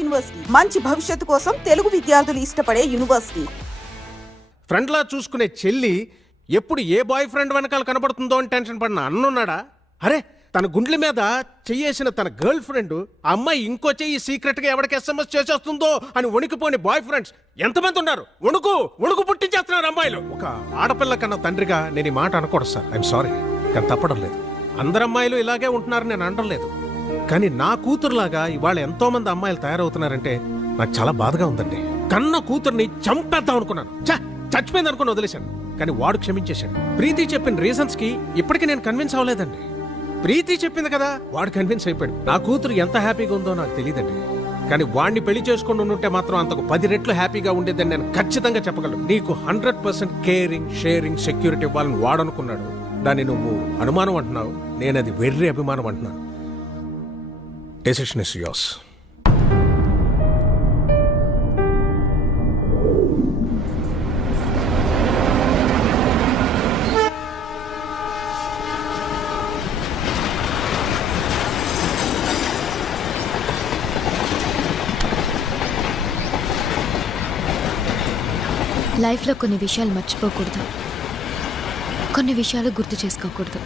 University, మంచి భవిష్యత్తు కోసం తెలుగు విద్యార్థులు ఇష్టపడే యూనివర్సిటీ. ఫ్రెండ్ లా చూసుకునే చెల్లి ఎప్పుడు ఏ బాయ్ ఫ్రెండ్ వెనకాల కనబడుతుందో అని టెన్షన్ పడిన అన్నున్నాడా? అరే, తన గుండెల మీద చెయ్యేసిన తన గర్ల్ ఫ్రెండ్ ఆ అమ్మాయి ఇంకో చెయ్యి సీక్రెట్ గా ఎవరికి SMS చేసేస్తుందో అని వణికిపోని బాయ్ ఫ్రెండ్స్ ఎంతమంది ఉన్నారు? వణుకు పుట్టించేస్తున్నారు అమ్మాయిలు. ఒక ఆడపిల్ల కన్నా తండ్రిగా నేను ఈ మాట అనకూడదు సార్, ఐఎమ్ సారీ, కానీ తప్పడం లేదు. అందరు అమ్మాయిలు ఇలాగే ఉంటున్నారని నేను అనడం లేదు, కానీ నా కూతురులాగా ఇవాళ ఎంతో మంది అమ్మాయిలు తయారవుతున్నారంటే నాకు చాలా బాధగా ఉందండి. కన్న కూతుర్ని చంపేద్దాం అనుకున్నాను, చచ్చిపోయింది అనుకుని వదిలేశాను, కానీ వాడు క్షమించేశాడు. ప్రీతి చెప్పిన రీజన్స్ కి ఇప్పటికీ నేను కన్విన్స్ అవ్వలేదండి. ప్రీతి చెప్పింది కదా, వాడు కన్విన్స్ అయిపోయాడు. నా కూతురు ఎంత హ్యాపీగా ఉందో నాకు తెలియదండి, కానీ వాడిని పెళ్లి చేసుకుని ఉంటే మాత్రం అంతకు 10 రెట్లు హ్యాపీగా ఉండేదని నేను ఖచ్చితంగా చెప్పగలను. నీకు 100% కేరింగ్, షేరింగ్, సెక్యూరిటీ ఇవ్వాలని వాడనుకున్నాడు. దాన్ని నువ్వు అనుమానం అంటున్నావు, నేను అది వెర్రి అభిమానం అంటున్నాను. Decision is yours. లైఫ్లో కొన్ని విషయాలు మర్చిపోకూడదు, కొన్ని విషయాలు గుర్తు చేసుకోకూడదు.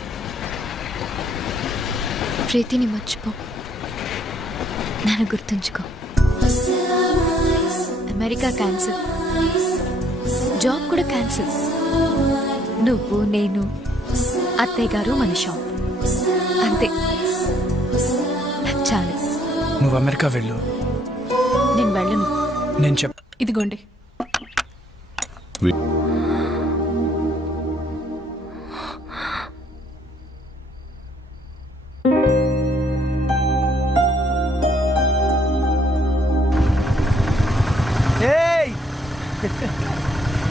ప్రీతిని మర్చిపో, నన్ను గుర్తుంచుకో. అమెరికా క్యాన్సిల్, జాబ్ కూడా క్యాన్సిల్. నువ్వు, నేను, అత్తయ్య గారు, మన షాప్, అంతే. చాలు. నువ్వు అమెరికా వెళ్ళు. నేను వెళ్ళను. నేను ఇదిగోండి.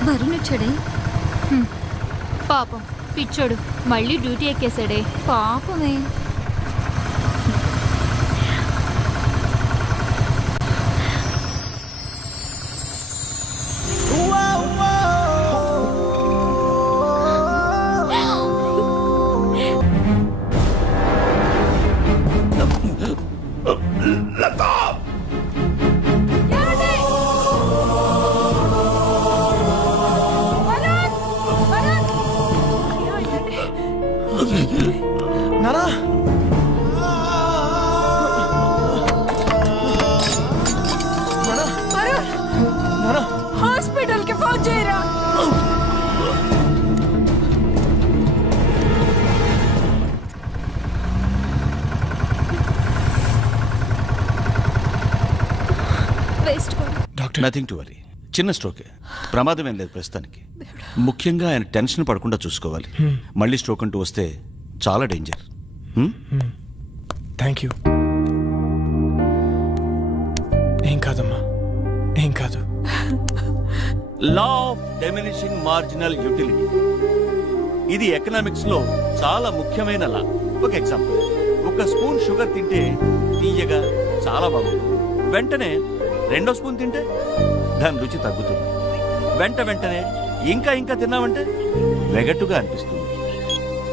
వరుణ్ వచ్చాడే, పాపం పిచ్చోడు, మళ్ళీ డ్యూటీ ఎక్కేసాడే పాపమే. హాస్పిటల్ కి ఫోన్ చేయరా. నథింగ్ టు వరీ, చిన్న స్ట్రోకే, ప్రమాదం ఏం లేదు ప్రస్తుతానికి. ముఖ్యంగా ఆయన టెన్షన్ పడకుండా చూసుకోవాలి. మళ్ళీ స్ట్రోక్ అంటూ వస్తే చాలా డేంజర్. Thank you. ఏం కాదమ్మా, ఏం కాదు. Law of diminishing marginal utility, ఇది ఎకనామిక్స్ లో చాలా ముఖ్యమైన లా. ఒక ఎగ్జాంపుల్, ఒక స్పూన్ షుగర్ తింటే తీయగా చాలా బాగుంది, వెంటనే 2వ స్పూన్ తింటే దాని రుచి తగ్గుతుంది, వెంటనే ఇంకా ఇంకా తిన్నావంటే వెగట్టుగా అనిపిస్తుంది.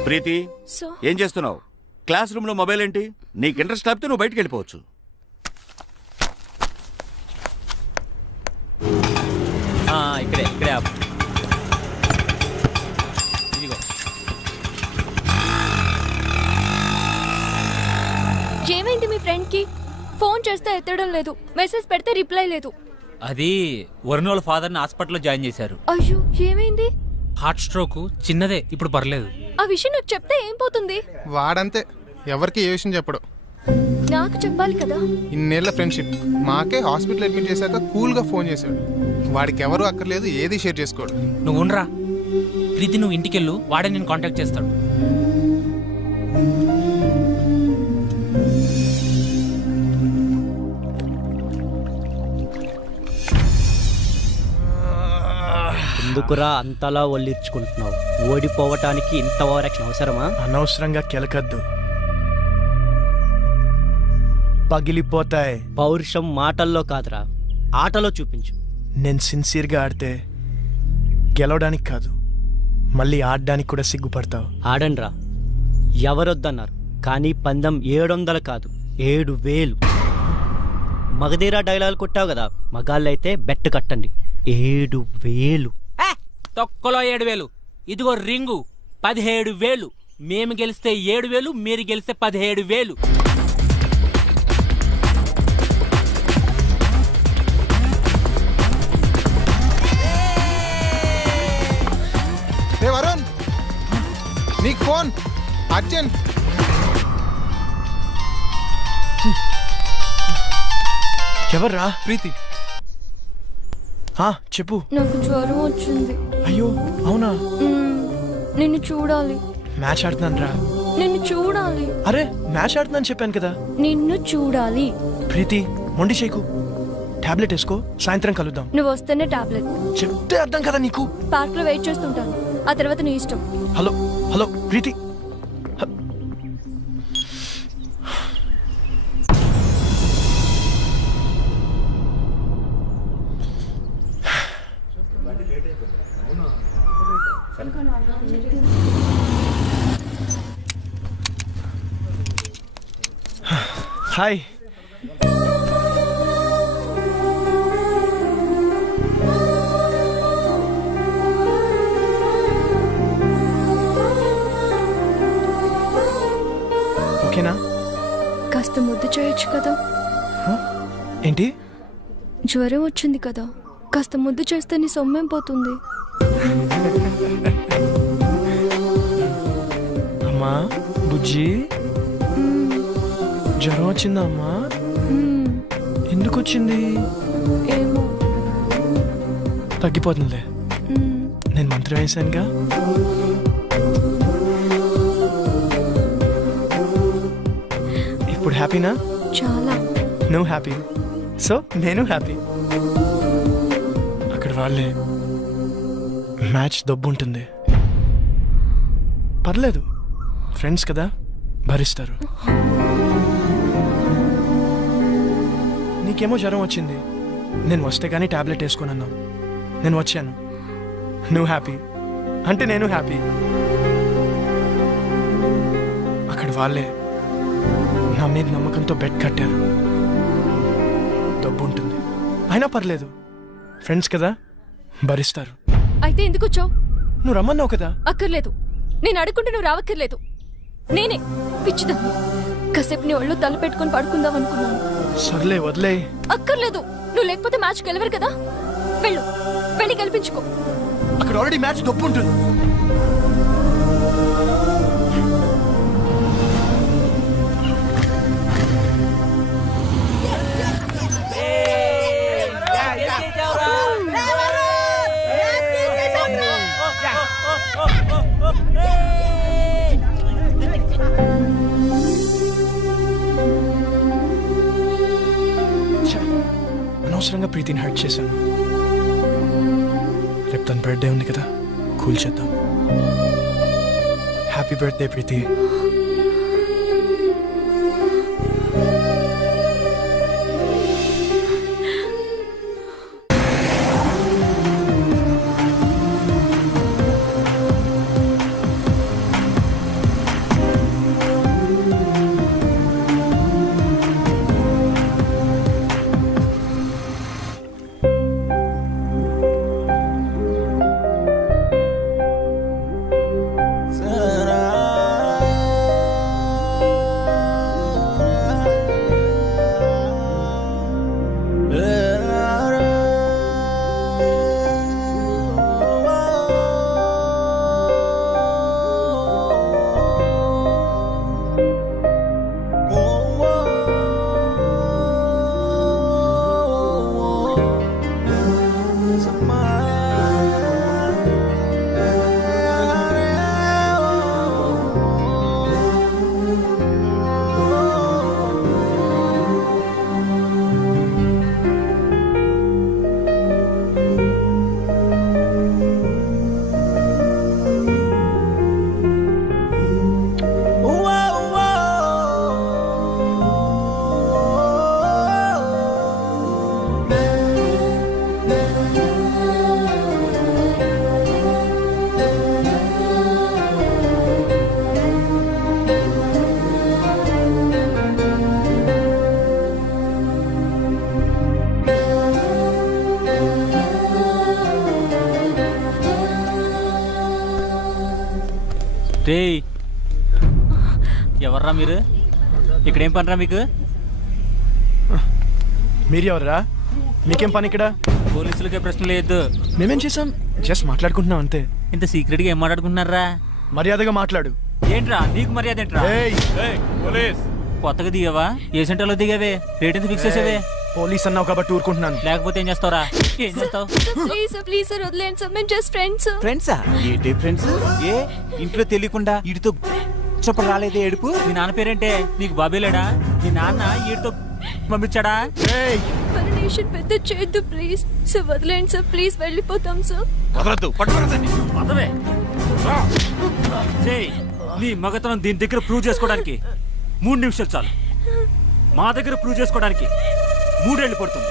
ప్రీతి, ఏం చేస్తున్నావు? క్లాస్ రూమ్ లో మొబైల్ ఏంటి? నీకు ఇంట్రెస్ట్ లేకపోతే నువ్వు బయటికి వెళ్ళిపోవచ్చు. ఇక్కడే ఏమైంది మీ ఫ్రెండ్ కి? ఫోన్ చేస్తే ఎత్తడం లేదు, మెసేజ్ పెడితే రిప్లై లేదు. అది వరుణ్ వాళ్ళ ఫాదర్ ని హాస్పిటల్లో జాయిన్ చేశారు. అయ్యో, ఏమైంది? హార్ట్ స్ట్రోక్, చిన్నదే, ఇప్పుడు పర్లేదు. ఆ విషయం నాకు చెప్తే ఏం పోతుంది? వాడంతే, ఎవరికి ఏ విషయం చెప్పడు. నాకు చెప్పాలి కదా. ఇన్నేళ్ల ఫ్రెండ్షిప్, మాకే హాస్పిటల్ అడ్మిట్ చేశాక కూల్గా ఫోన్ చేశాడు. వాడికి ఎవరు అక్కర్లేదు, ఏది షేర్ చేసుకోడు. నువ్వు ఉండరా ప్రీతి, నువ్వు ఇంటికెళ్ళు, వాడే నేను కాంటాక్ట్ చేస్తాడు. ఎందుకురా అంతలా ఒళ్ళిర్చుకుంటున్నావు? ఓడిపోవటానికి ఇంత ఓవరాక్షన్ అవసరమా? అనవసరంగా కెలకద్దు, పగిలిపోతాయి. పౌరుషం మాటల్లో కాదురా, ఆటలో చూపించు. నేను సిన్సియర్గా ఆడితే గెలవడానికి కాదు, మళ్ళీ ఆడడానికి కూడా సిగ్గుపడతావు. ఆడండ్రా, ఎవరొద్దన్నారు, కానీ పందెం 700 కాదు 7000. మగధీరా డైలాగ్ కొట్టావు కదా, మగాళ్ళైతే బెట్ కట్టండి 7,000. తొక్కలో 7,000. ఇదిగో రింగు 17,000. మేము గెలిస్తే 7,000, మీరు గెలిస్తే 17,000. వరుణ్, నీకు ఫోన్ అర్జెంట్. ఎవర్రా? ప్రీతి. చెప్పు. నాకు జ్వరం వచ్చింది. అయ్యో అవునా? నిన్ను చూడాలి. మ్యాచ్ ఆడుతున్నాను రా. నిన్ను చూడాలి. అరే మ్యాచ్ ఆడుతున్నాను చెప్పాను కదా. నిన్ను చూడాలి. ప్రీతి మొండి చేయకు. టాబ్లెట్ వేసుకో, సాయంత్రం కలుద్దాం. నువ్వు వస్తేనే టాబ్లెట్. చెప్తే అర్థం కదా నీకు. పార్క్ లో వెయిట్ చేస్తుంటాను, ఆ తర్వాత నీ ఇష్టం. హలో హలో ప్రీతి. హాయ్. ఓకేనా? కాస్త ముద్దు చేయొచ్చు కదా. ఏంటి? జ్వరం వచ్చింది కదా, కాస్త ముద్దు చేస్తే నీ సొమ్మేం పోతుంది. అమ్మా బుజ్జి, జ్వరం వచ్చిందా అమ్మా? ఎందుకు వచ్చింది? ఏమో. తగ్గిపోతుందిలే, నేను మంత్రం వేసానుగా. ఇప్పుడు హ్యాపీనా? చాలా. నువ్వు హ్యాపీ, సో నేను హ్యాపీ. అక్కడ వాళ్ళే మ్యాచ్ దబ్బు ఉంటుంది, పర్లేదు, ఫ్రెండ్స్ కదా, భరిస్తారు. నీకేమో జ్వరం వచ్చింది, నేను వస్తే కానీ టాబ్లెట్ వేసుకున్నాను. నేను వచ్చాను, నువ్వు హ్యాపీ అంటే నేను హ్యాపీ. అక్కడ వాళ్ళే నా మీద నమ్మకంతో బెట్ కట్టారు. డబ్బు ఉంటుంది, అయినా పర్లేదు, ఫ్రెండ్స్ కదా, భరిస్తారు. అయితే ఎందుకు వచ్చావు? నువ్వు రమ్మన్నావు కదా. అక్కర్లేదు, నేను అడుగుంటే నువ్వు రావక్కర్లేదు. నేనే పిచ్చిదాన్ని, కాసేపు నీ ఒళ్ళు తల పెట్టుకొని పడుకుందాం అనుకున్నాను. సర్లే వదిలే. అక్కర్లేదు, నువ్వు లేకపోతే మ్యాచ్ గెలవరు కదా. వెళ్ళు, వెళ్ళి గెలిపించుకో. అక్కడ ఆల్రెడీ మ్యాచ్ డబ్బు ఉంటుంది. అనవసరంగా ప్రీతిని హర్ట్ చేశాను. రేపు తన బర్త్డే ఉంది కదా, కూల్ చేద్దాం. హ్యాపీ బర్త్డే ప్రీతి. రే ఎవర్రా మీరు? ఇక్కడేం పనిరా మీకు? మీరు ఎవర్రా? మీకేం పని ఇక్కడ? పోలీసులకే ప్రశ్న లేదు. మేమేం చేసాం? జస్ట్ మాట్లాడుకుంటున్నాం అంతే. ఇంత సీక్రెట్గా ఏం మాట్లాడుకుంటున్నారా? మర్యాదగా మాట్లాడు. ఏంట్రా నీకు మర్యాద ఏంట్రా? కొత్తగా దిగావా? ఏ సెంటర్లో దిగావే? రేట్ ఎంత ఫిక్స్ చేసావే? పోలీస్ అన్నావు కాబట్టి ఊరుకుంటున్నాను. లేకపోతే ఏం చేస్తావురా? ఏం చేస్తావు? ప్లీజ్ సార్ వదిలేండి సార్, మేము జస్ట్ ఫ్రెండ్స్. ఫ్రెండ్సా? ఏంటి ఫ్రెండ్స్? ఏ ఇంట్లో తెలియకుండా వీడితో చెప్ప రాలేదే ఏడుపు? మీ నాన్న పేరేంటే? నీకు బాబే లేడా? మీ నాన్న వీడితో పంపించాడా? పర్మిషన్ పెద్ద చేయొద్దు ప్లీజ్ సార్, వదిలేండి సార్ ప్లీజ్, వెళ్ళిపోతాం సార్. వదలద్దు, పట్టుకోవద్దండి. పదవే నీ మగతనం దీని దగ్గర ప్రూవ్ చేసుకోవడానికి 3 నిమిషాలు చాలు. మా దగ్గర ప్రూవ్ చేసుకోవడానికి 3 ఏళ్ళు పడుతుంది.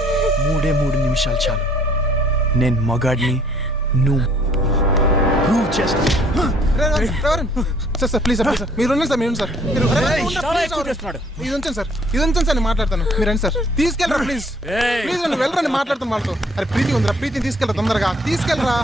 3 నిమిషాలు చాలు. నేను మగాడిని, నువ్వు ప్రూవ్ చేస్తాను. సార్ ప్లీజ్ సార్, మీరు ఉండండి సార్, మీరు సార్, ఇది ఉంచండి సార్, ఇది ఉంచండి సార్, నేను మాట్లాడతాను. మీరు రండి సార్, తీసుకెళ్ళరా ప్లీజ్, ప్లీజ్ రండి, వెళ్ళరండి, మాట్లాడతాను వాళ్ళతో. అరే ప్రీతి ఉందిరా, ప్రీతిని తీసుకెళ్ళరా, తొందరగా తీసుకెళ్ళరా.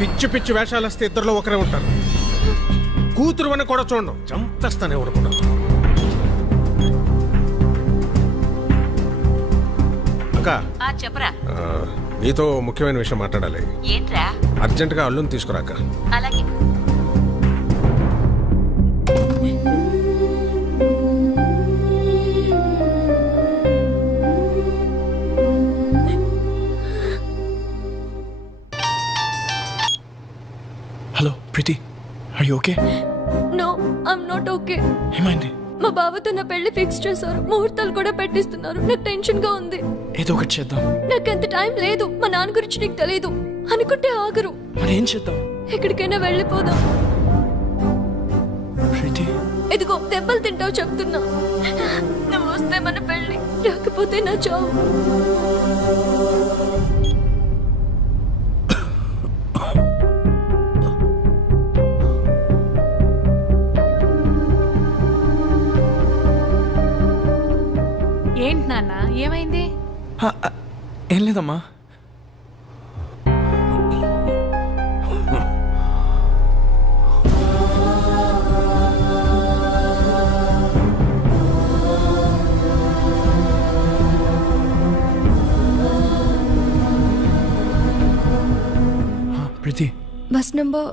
పిచ్చి పిచ్చి వేషాలు వస్తే ఇద్దరులో ఒకరే ఉంటారు. కూతురు అని కూడా చూడండి, చంపేస్తానే అనుకున్నాను. అక్క చెప్పరా, నీతో ముఖ్యమైన విషయం మాట్లాడాలి. ఏంట్రా? అర్జెంటుగా అల్లుని తీసుకురాక. అలాగే. Hello Preethi, are you okay? No I'm not okay. ఏమైంది? మా బావతో నా పెళ్లి ఫిక్స్ చేశారు, ముహూర్తాలు కూడా పెట్టిస్తున్నారు. నాకు టెన్షన్ గా ఉంది. ఏదో ఒకటి చేద్దాం. నాకు అంత టైం లేదు. మా నాన్న గురించి నీకు తెలియదు అనుకుంటే ఆగరు. మరి ఏం చేద్దాం? ఎక్కడికైనా వెళ్ళిపోదాం. ప్రీతి, ఇదిగో దెబ్బలు తింటావు చెప్తున్నా. నువ్వు వస్తే మన పెళ్లి, రాకపోతే నా చావు. ఏంటి నాన్న, ఏమైంది? ఏం లేదమ్మా. ప్రీతి, బస్ నంబర్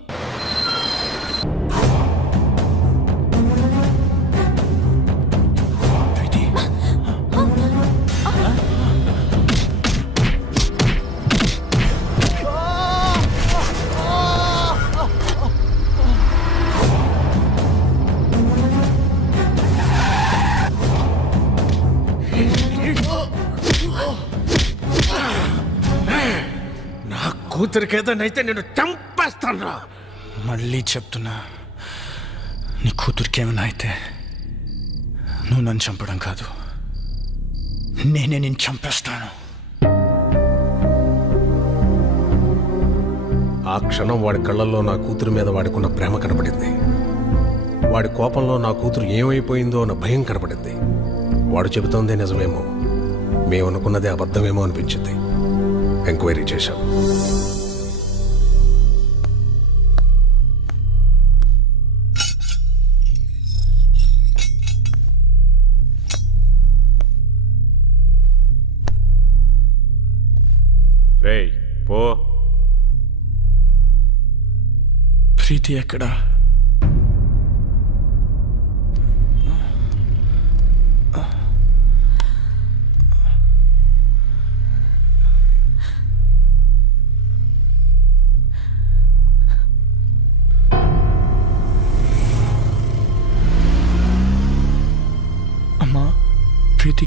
కూతురికేదనైతే నేను చంపేస్తాను. మళ్ళీ చెప్తున్నా, నీ కూతురికి ఏమైనా అయితే నువ్వు నన్ను చంపడం కాదు, నేనే నేను చంపేస్తాను. ఆ క్షణం వాడి కళ్ళల్లో నా కూతురు మీద వాడికున్న ప్రేమ కనపడింది. వాడి కోపంలో నా కూతురు ఏమైపోయిందో అన్న భయం కనపడింది. వాడు చెబుతోందే నిజమేమో, మేమనుకున్నదే అబద్ధమేమో అనిపించింది. ఎంక్వైరీ చేశాం. రేయ్ పో. ప్రీతి ఎక్కడా?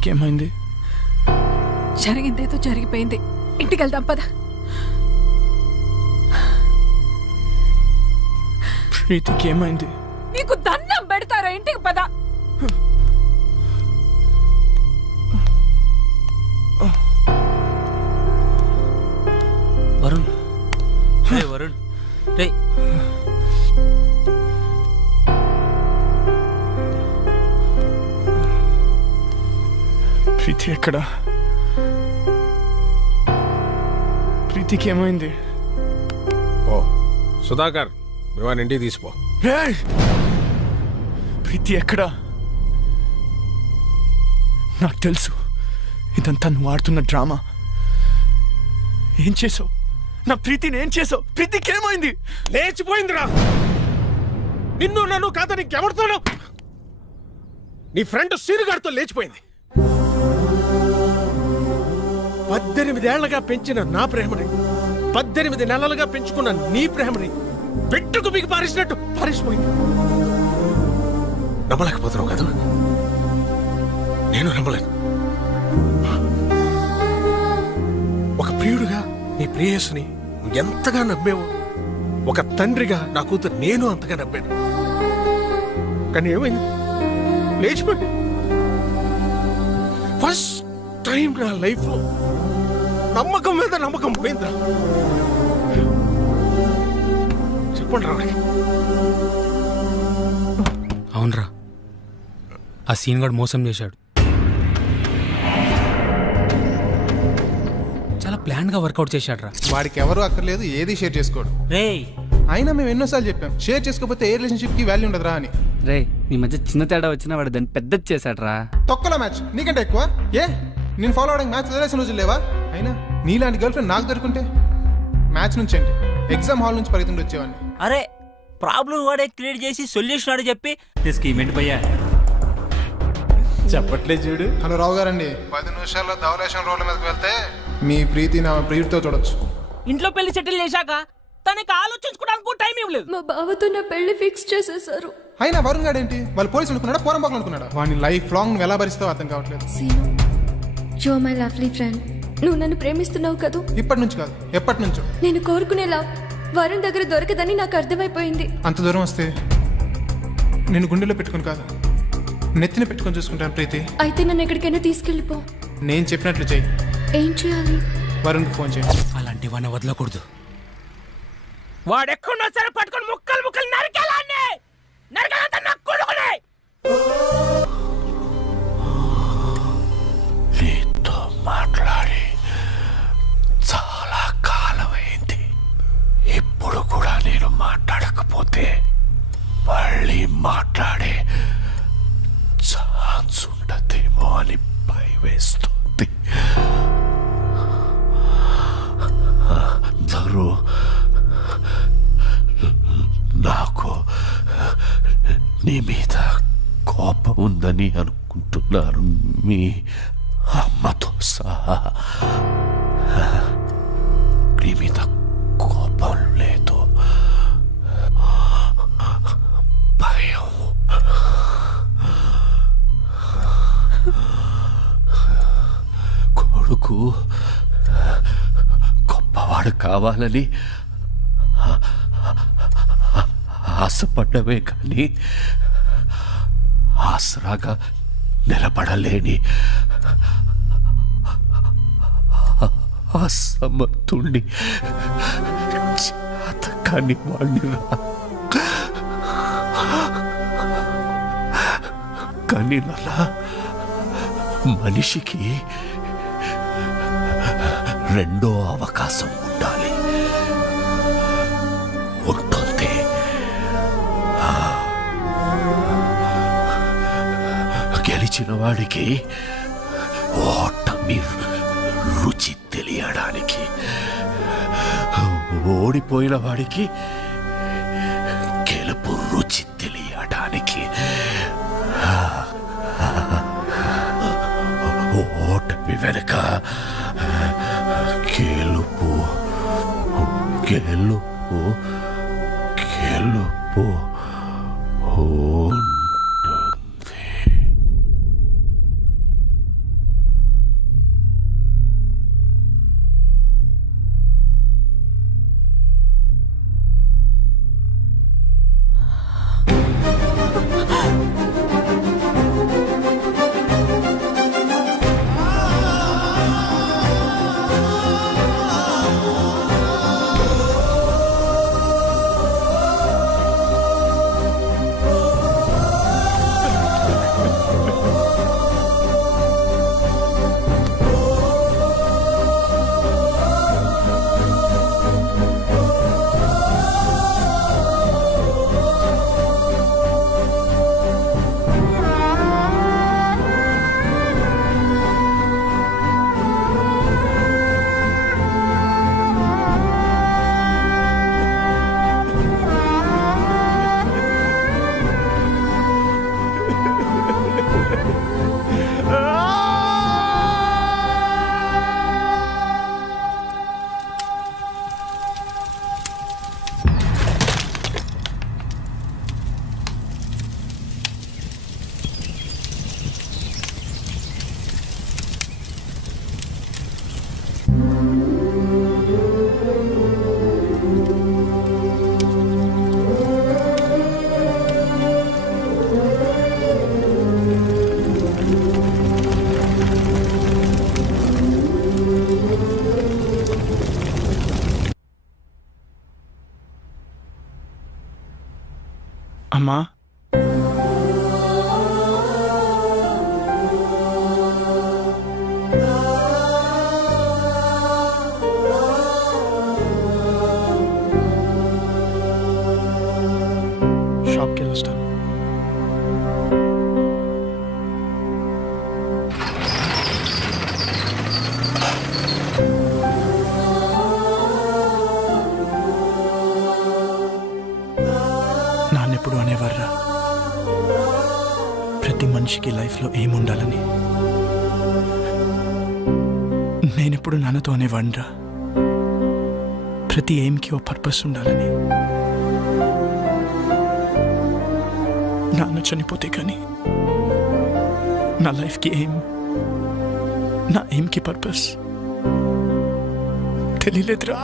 ప్రీతికి ఏమైంది? జరిగిందేదో జరిగిపోయింది. ఇంటికి వెళ్దాం పద. ప్రీతికి ఏమైంది? నీకు దండం పెడతారా? ఇంటికి పద. వరుణ్, రే వరుణ్, రే ప్రీతి ఎక్కడా? ప్రీతికి ఏమైంది? ఓ సుధాకర్, వివాన్ ఇంటికి తీసిపో. ప్రీతి ఎక్కడా? నాకు తెలుసు ఇదంతా నువ్వు ఆడుతున్న డ్రామా. ఏం చేసావు? నా ప్రీతిని ఏం చేసావు? ప్రీతికి ఏమైంది? లేచిపోయిందిరా. నిన్ను నన్ను కాదని ఇంకెవరితోనో నీ ఫ్రెండ్ సీరుగాడితో లేచిపోయింది. 18 ఏళ్లగా పెంచిన నా ప్రేమని, 18 నెలలుగా పెంచుకున్న నీ ప్రేమని పెట్టుకు బిగి పారేసినట్టు పారేసిపోయింది. నమ్మలేకపోతున్నావు కదా? నేను నమ్మలేదు. ఒక ప్రియుడుగా నీ ప్రేయస్ని నువ్వు ఎంతగా నమ్మేవో, ఒక తండ్రిగా నా కూతురు నేను అంతగా నమ్మాను. కానీ ఏమైంది? లేచిపోయింది. ఫస్ట్ టైం నా లైఫ్ లో నమ్మకం మీద నమ్మకం పోయిందా? చెప్పండి రావడానికి. అవునరా, ఆ సీన్ గడు మోసం చేశాడు. చాలా ప్లాన్ గా వర్కౌట్ చేశాడు రా. వాడికి ఎవరు అక్కర్లేదు, ఏది షేర్ చేసుకోడు. రే అయినా మేము ఎన్నోసార్లు చెప్పాం, షేర్ చేసుకోకపోతే ఏ రిలేషన్షిప్ కి వాల్యూ ఉండదురా అని. రే నీ మధ్య చిన్న తేడా వచ్చినా వాడు దాన్ని పెద్దది చేశాడు రా. తొక్కల మ్యాచ్ నీకంటే ఎక్కువ. ఏ నేను ఫాలో అవడానికి మ్యాచ్ వదిలేసిన రోజులు లేవా? అయినా నీలాంటి గర్ల్ ఫ్రెండ్ నాకు దొరుకుంటే మ్యాచ్ నుంచి అండి ఎగ్జామ్ హాల్ నుంచి పరిగెత్తుండి వచ్చేవాడిని. అరే ప్రాబ్లం వాడే క్రియేట్ చేసి సొల్యూషన్ వాడే చెప్పి స్కీమ్ ఏంటి భయ్యా? చెప్పట్లేదు చూడు. హలో రావు గారండి, 10 నిమిషాల్లో ధవలేశం రోడ్ల మీదకి వెళ్తే మీ ప్రీతి నా ప్రియుడితో చూడొచ్చు. ఇంట్లో పెళ్లి సెటిల్ చేశాక తనకి ఆలోచించుకోవడానికి టైం ఇవ్వలేదు. మా బావతో నా పెళ్లి ఫిక్స్ చేసేసారు. అయినా వరుణ్ గారు ఏంటి, వాళ్ళు పోలీసులు అనుకున్నాడా, పోరం బాగులు అనుకున్నాడా? వాడిని లైఫ్ లాంగ్ నువ్వు ఎలా భరిస్తావు అర్థం కావట్లేదు. Seenu, you are my lovely friend. నువ్వు నన్ను ప్రేమిస్తున్నావు కదూ? ఇప్పటి నుంచి కాదు, ఎప్పటి నుంచో. నేను కోరుకునేలా వరుణ్ దగ్గర దొరకదని నాకు అర్థమైపోయింది. అంత దూరం వస్తే నేను గుండెలో పెట్టుకుని కాదు, నెత్తిన పెట్టుకొని చూసుకుంటాను ప్రీతి. అయితే నన్ను ఎక్కడికైనా తీసుకెళ్ళిపో. నేను చెప్పినట్లు చెయ్యి. ఏం చేయాలి? వరుణ్కి ఫోన్ చేయి. అలాంటి వాడిని వదలకూడదు. వాడెక్కడున్నా సరే పట్టుకొని ముక్కలు ముక్కలు నరికేలాన్ని నరకాలంతా నాకు కొడుకునే. నీతో మాట్లాడి చాలా కాలమైంది. ఇప్పుడు కూడా నేను మాట్లాడకపోతే మళ్ళీ మాట్లాడే ఛాన్స్ ఉండదేమో అని భయమేస్తుంది. అందరూ నాకు నీ మీద కోపం ఉందని అనుకుంటున్నారు, మీ అమ్మతో సహా. నీ మీద కోపం లేదు, భయం. కొడుకు గొప్పవాడు కావాలని ఆశపడ్డమే కానీ ఆసరాగా నిలబడలేని అసమర్థుణ్ణి, చేతకాని వాణ్ణి రా. కానీ నలా మనిషికి రెండో అవకాశం ఉండాలి, ఉంటుంది. గెలిచిన వాడికి ఓటమి రుచి తెలియడానికి, ఓడిపోయిన వాడికి గెలుపు రుచి తెలియడానికి. ఓటమి వెనుక గెలుపు గెలుపు గెలుపు ఉంటుంది. అమ్మా షాప్కి వెళ్ళొస్తాను. నాన్నెప్పుడు అనేవారా ప్రతి మనిషికి లైఫ్లో ఏముండాలని. నేనెప్పుడు నాన్నతో అనేవాడిరా ప్రతి ఎయిమ్కి ఓ పర్పస్ ఉండాలని. నాన్న చనిపోతే కానీ నా లైఫ్కి ఎయిమ్, నా ఎయిమ్కి పర్పస్ తెలియలేదురా.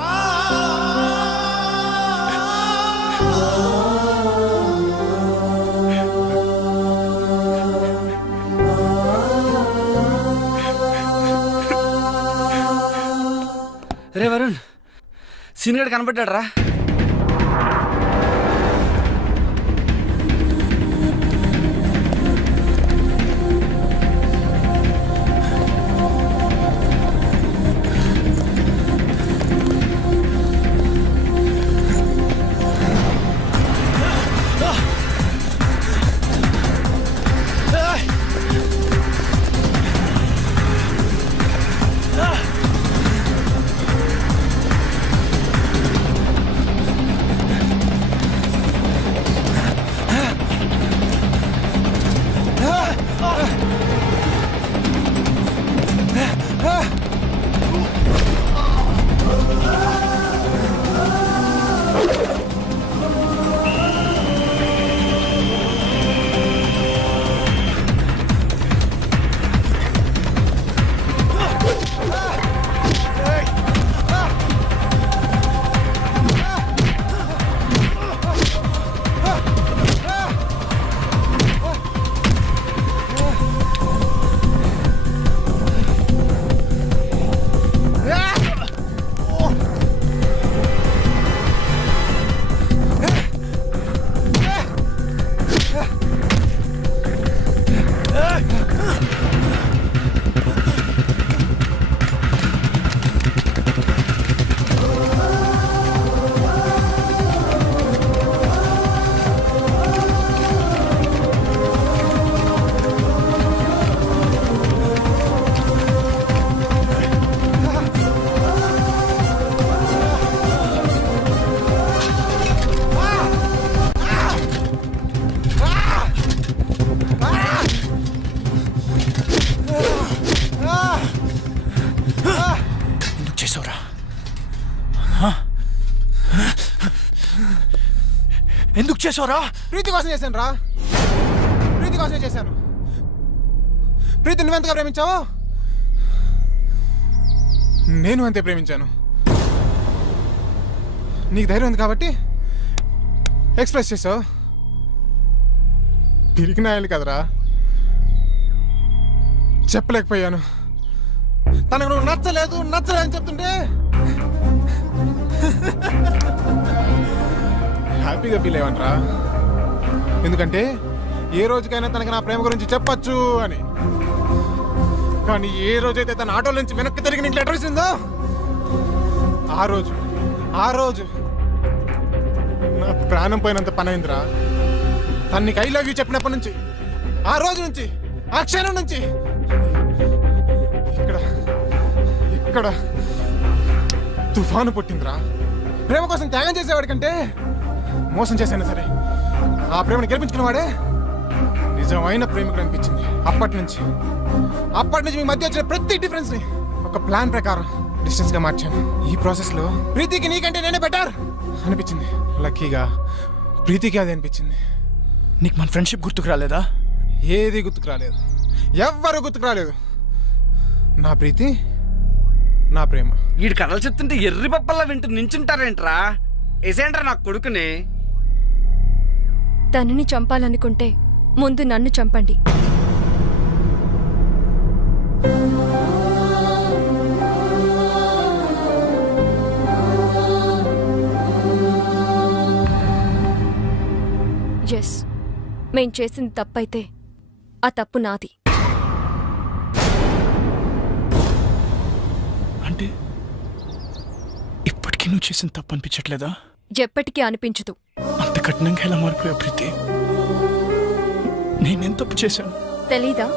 రే వరుణ్, సీనియర్ కనపడ్డాడు రా. ఎందుకు చేసావురా? ప్రీతి కోసం చేశాను రా, ప్రీతి కోసమే చేశాను. ప్రీతి నువ్వెంతగా ప్రేమించావు, నేను అంతే ప్రేమించాను. నీకు ధైర్యం ఉంది కాబట్టి ఎక్స్ప్రెస్ చేసావు. తిరిగినాయాలి కదరా, చెప్పలేకపోయాను. తనకు నువ్వు నచ్చలేదు అని చెప్తుంటే హ్యాపీగా ఫీల్ అయ్యావనరా. ఎందుకంటే ఏ రోజుకైనా తనకి నా ప్రేమ గురించి చెప్పచ్చు అని. కానీ ఏ రోజైతే తన ఆటో నుంచి వెనక్కి తిరిగి నీకు లెటర్ ఇచ్చిందో ఆ రోజు నా ప్రాణం పోయినంత పని అయిందిరా. తను నీకు ఐ లవ్ యూ చెప్పినప్పటి నుంచి, ఆ రోజు నుంచి, ఆ క్షణం నుంచి ఇక్కడ తుఫాను పుట్టిందిరా. ప్రేమ కోసం త్యాగం చేసేవాడి కంటే మోసం చేశాను సరే, ఆ ప్రేమను గెలిపించుకున్నవాడే నిజమైన ప్రేమికుడు అనిపించింది. అప్పటి నుంచి మీ మధ్య వచ్చిన ప్రతి డిఫరెన్స్ ని ఒక ప్లాన్ ప్రకారం డిస్టెన్స్ గా మార్చాను. ఈ ప్రాసెస్ లో ప్రీతికి నీకంటే నేనే బెటర్ అనిపించింది. లక్కీగా ప్రీతికి అది అనిపించింది. నీకు మన ఫ్రెండ్షిప్ గుర్తుకు రాలేదా? ఏది గుర్తుకు రాలేదు, ఎవ్వరు గుర్తుకు రాలేదు. నా ప్రీతి, నా ప్రేమ. వీడి కథలు చెప్తుంటే ఎర్రి పప్పల్లా వింటూ నించుంటారేంట్రా? ఏసేంట్రా నా కొడుకుని. తనని చంపాలనుకుంటే ముందు నన్ను చంపండి. ఎస్, మేం చేసింది తప్పైతే ఆ తప్పు నాది. అంటే ఇప్పటికీ నువ్వు చేసిన తప్పు అనిపించట్లేదా? ఎప్పటికీ అనిపించదు. అంత కఠినంగా ఎలా మారిపోయావు ప్రీతి? నేనేం తప్పు చేశాను? తెలీదా?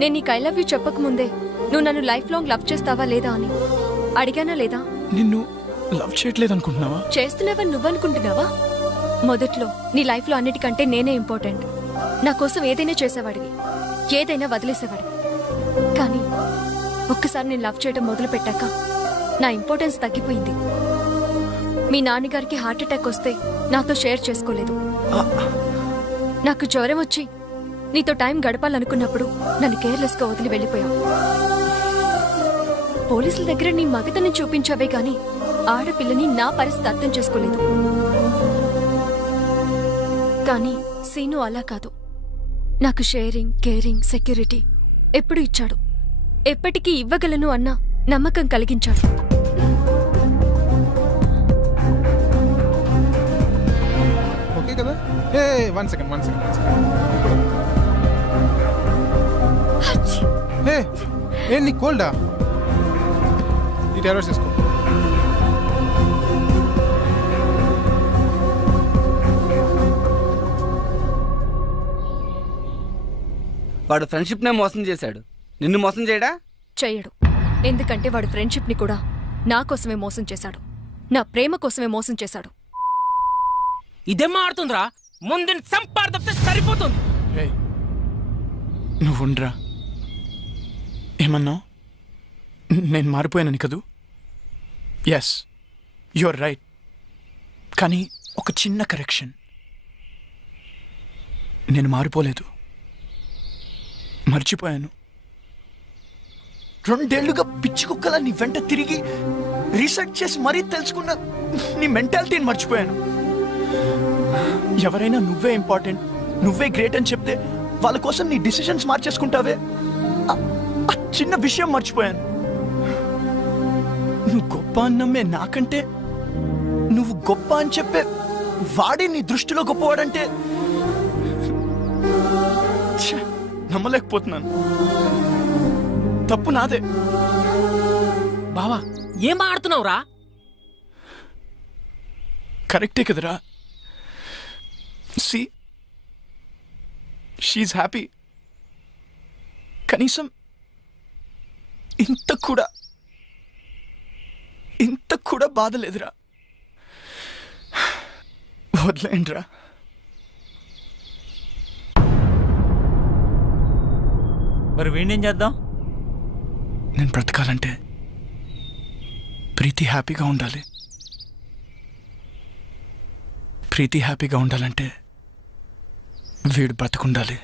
నేను నీకు ఐ లవ్ యూ చెప్పకముందే నువ్వు నన్ను లైఫ్ లాంగ్ లవ్ చేస్తావా లేదా అని అడిగానా లేదా? నిన్ను లవ్ చేయట్లేదు అనుకుంటున్నావా? చేస్తున్నావని నువ్వనుకుంటున్నావా? మొదట్లో నీ లైఫ్లో అన్నిటికంటే నేనే ఇంపార్టెంట్. నా కోసం ఏదైనా చేసేవాడివి, ఏదైనా వదిలేసేవాడివి. కానీ ఒక్కసారి నేను లవ్ చేయడం మొదలు పెట్టాక నా ఇంపార్టెన్స్ తగ్గిపోయింది. మీ నాన్నగారికి హార్ట్ అటాక్ వస్తే నాతో షేర్ చేసుకోలేదు. నాకు జ్వరం వచ్చి నీతో టైం గడపాలనుకున్నప్పుడు నన్ను కేర్లెస్గా వదిలి వెళ్ళిపోయావు. పోలీసుల దగ్గర నీ మగతని చూపించావే గాని ఆడపిల్లని నా పరిస్థితి అర్థం చేసుకోలేదు. కానీ సీను అలా కాదు. నాకు షేరింగ్, కేరింగ్, సెక్యూరిటీ ఎప్పుడు ఇచ్చాడు. ఎప్పటికీ ఇవ్వగలను అన్న నమ్మకం కలిగించాడు. ఓకే కదా? One second. నీ కోల్డా? ఈ టాబ్లెట్స్ తీసుకో. వాడు ఫ్రెండ్షిప్ నే మోసం చేశాడు, నిన్ను మోసం చేయడా? చెయ్యడు. ఎందుకంటే వాడు ఫ్రెండ్షిప్ ని కూడా నా కోసమే మోసం చేశాడు. నా ప్రేమ కోసమే మోసం చేశాడు. ఇదేం మాడుతుందిరా? ముందు సంపాదిస్తే సరిపోతుంది. నువ్వుండ్రా. ఏమన్నావు? నేను మారిపోయానని కదూ? Yes, your right. కానీ ఒక చిన్న కరెక్షన్. నేను మారిపోలేదు, మర్చిపోయాను. 2 ఏళ్లుగా పిచ్చి కుక్కలా నీ వెంట తిరిగి రీసెర్చ్ చేసి మరీ తెలుసుకున్న నీ మెంటాలిటీని మర్చిపోయాను. ఎవరైనా నువ్వే ఇంపార్టెంట్, నువ్వే గ్రేట్ అని చెప్తే వాళ్ళ కోసం నీ డిసిషన్స్ మార్చేసుకుంటావే, ఆ చిన్న విషయం మర్చిపోయాను. నువ్వు గొప్ప అన్నమ్మే నాకంటే నువ్వు గొప్ప అని చెప్పే వాడే నీ దృష్టిలో గొప్పవాడంటే నమ్మలేకపోతున్నాను. తప్పు నాదే. బావా ఏం ఆడుతున్నావురా? కరెక్టే కదరా? See, she happy. కనీసం ఇంత కూడా బాధ లేదురా. వదిలేండిరా. మరి వీణేం చేద్దాం? నేను బ్రతకాలంటే ప్రీతి హ్యాపీగా ఉండాలి. ప్రీతి హ్యాపీగా ఉండాలంటే వీడు బ్రతకుండాలి.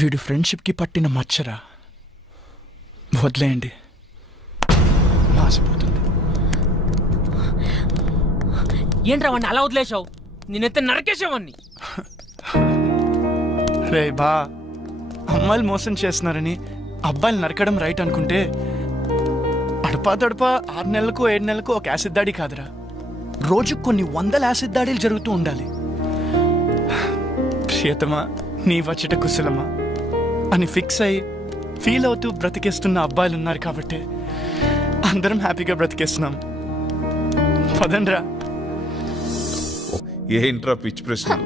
వీడు ఫ్రెండ్షిప్కి పట్టిన మచ్చరా. వదిలేయండి, మాసిపోతుంది. ఏంట్రా వాడిని అలా వదిలేసావు? నేనైతే నరకేసావాన్ని. రే బా, అమ్మాయిలు మోసం చేస్తున్నారని అబ్బాయిలు నరకడం రైట్ అనుకుంటే అడపా 6 నెలలకు 7 నెలలకు ఒక యాసిడ్ దాడి కాదురా, రోజు కొన్ని 100 యాసిడ్ దాడులు జరుగుతూ ఉండాలి. ప్రియతమా నీ వచ్చట కుశలమా అని ఫిక్స్ అయ్యి ఫీల్ అవుతూ బ్రతికేస్తున్న అబ్బాయిలు ఉన్నారు కాబట్టి అందరం హ్యాపీగా బ్రతికేస్తున్నాం. పదండ్రా. ఏంట్రా పిచ్చి ప్రశ్నలు?